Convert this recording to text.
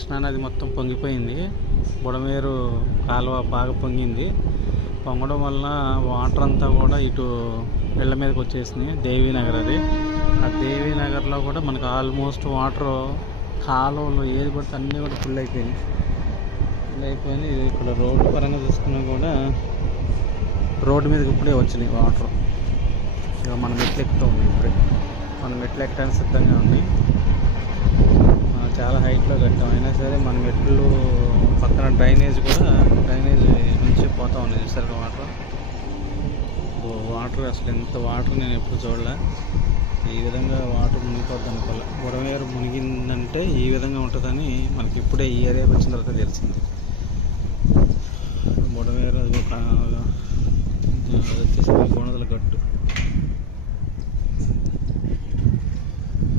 కృష్ణానది మొత్తం పొంగిపోయింది. బుడమేరు కాలువ బాగా పొంగింది. పొంగడం వల్ల వాటర్ అంతా కూడా ఇటు ఇళ్ళ మీదకి వచ్చేసినాయి. దేవీనగర్ అది. ఆ దేవీనగర్లో కూడా మనకు ఆల్మోస్ట్ వాటర్ కాలువలు ఏది పడితే అన్నీ కూడా ఫుల్ అయిపోయినాయి. ఇక్కడ రోడ్డు పరంగా చూసుకున్నా కూడా రోడ్డు మీదకి ఇప్పుడే వచ్చినాయి వాటర్. ఇక మనం మెట్లు ఎక్కుతూ ఉంది. ఇప్పుడే మనం మెట్లు ఎక్కడానికి సిద్ధంగా ఉంది. చాలా హైట్లో కట్టాం. అయినా సరే మన మెట్లు పక్కన డ్రైనేజ్ నుంచి పోతూ ఉన్నాయి. చూసారు వాటర్ అసలు ఎంత వాటర్ నేను ఎప్పుడు చూడలే. ఈ విధంగా వాటర్ మునిగిపోద్ది అనుకోలే. బుడమేరు మునిగిందంటే ఈ విధంగా ఉంటుందని మనకి ఇప్పుడే ఈ ఏరియాకి వచ్చిన తర్వాత తెలిసింది. బుడమేరు వచ్చేసి